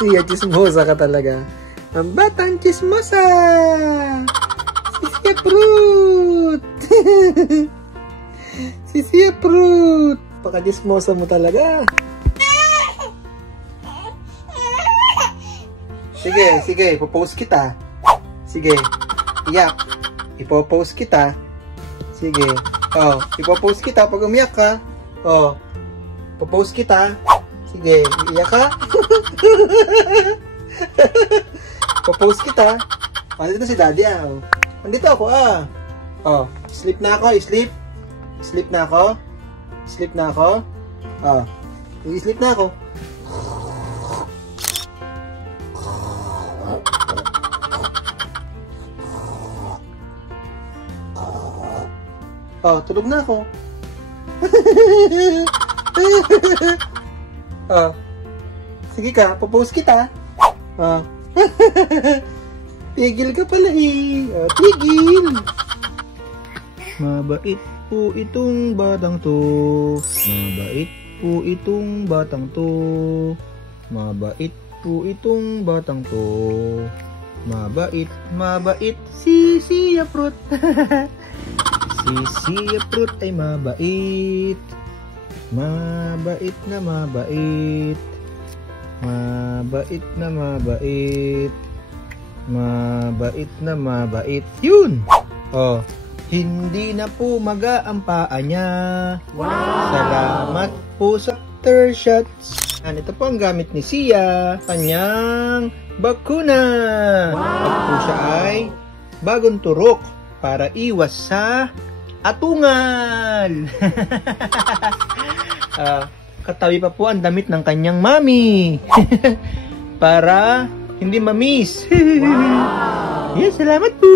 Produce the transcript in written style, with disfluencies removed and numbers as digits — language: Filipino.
Siya, chismosa ka talaga. Ang batang chismosa! Si Sia Fruit! Si Sia Fruit! Paka-chismosa mo talaga. Sige, sige, ipopost kita. Sige, iyak. Ipopost kita. Sige. Oh, ipopost kita pag umiyak ka. Oh, ipopost kita. Sige, iyak ka. Ipopost kita. Andito si daddy ah. Andito ako ah. Oh, sleep na ako, sleep. Sleep na ako. Sleep na ako. Oh, sleep na ako. Oh, tulog na ako. Oh. Sige ka, popost kita. Oh. Tigil ka pala eh. Oh, tigil. Mabait po itong batang to. Mabait po itong batang to. Mabait po itong batang to. Mabait, mabait si Sia Fruit. Si Sia Fruit ay mabait. Mabait na mabait. Mabait na mabait. Mabait na mabait. Yun! Oh, hindi na po maga ang paa niya. Wow! Salamat po sa after shots. Ito po ang gamit ni Sia. Kanyang bakuna. Wow! At po siya ay bagong turok para iwas sa atungal. Katabi pa po ang damit ng kanyang mami. Para hindi ma-miss. Wow! Yes, salamat po.